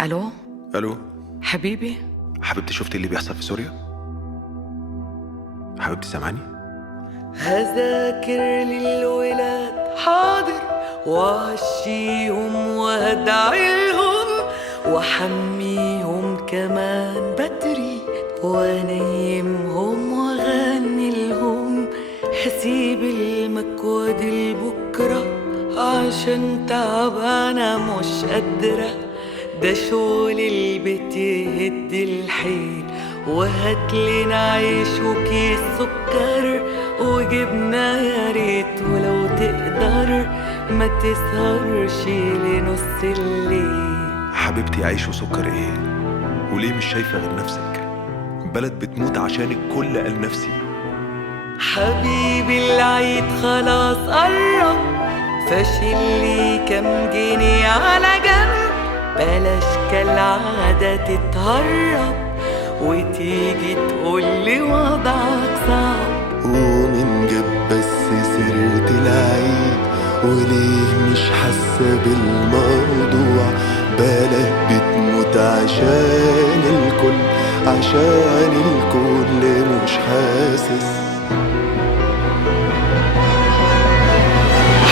ألو الو. حبيبي. حبيبتي، شفتي اللي بيحصل في سوريا؟ حبيبتي سامعاني؟ هذاكر للولاد حاضر، وعشيهم وهدعيهم وحميهم كمان بدري، ونيمهم وغنيلهم، هسيب المكوى دي لبكرة عشان تعبانة مش قادرة، ده شغل البيت يهد الحيل، وهاتلنا عيش وكيس سكر وجبنة يا ريت، ولو تقدر ما تسهرش لنص الليل. حبيبتي، عيش وسكر ايه؟ وليه مش شايفة غير نفسك؟ بلد بتموت عشانك، كل قال نفسي. حبيبي العيد خلاص قرب، فاشل لي كام جنيه على جنب، بلاش كالعادة تتهرب وتيجي تقولي وضعك صعب. ومن جاب بس سيرة العيد، وليه مش حاسة بالموضوع؟ بلد بتموت عشان الكل، عشان الكل مش حاسس.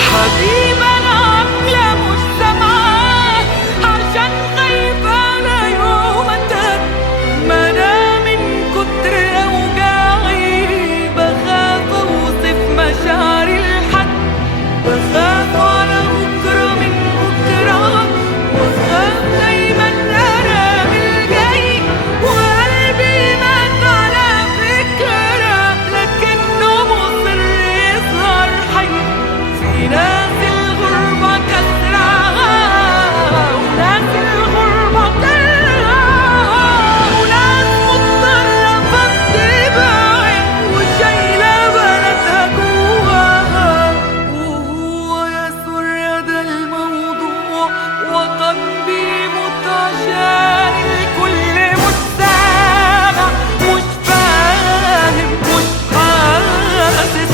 حبيبي أنا عاملة مش سامعاه، عشان خايفة أنا يوم أتهد، ما أنا من كتر أوجاعي بخاف أوصف مشاعري لحد، بخاف على بكرة من بكرة، وأخاف دايما أنا من الجاي، وقلبي مات على فكرة لكنه مصر يظهر حي. في ناس الغربة كسرها، وناس الغربة كلها، وناس مضطرة فبتبعد وشايلة بلدها جواها. وهو يا سوريا ده الموضوع، وطن بيموت عشان الكل مش سامع مش فاهم مش حاسس.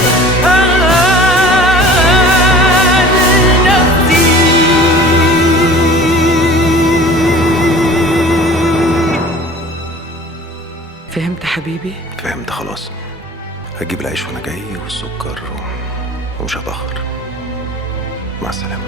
فهمت حبيبي؟ فهمت خلاص. هجيب العيش وانا جاي والسكر ومش هتأخر. مع السلامة.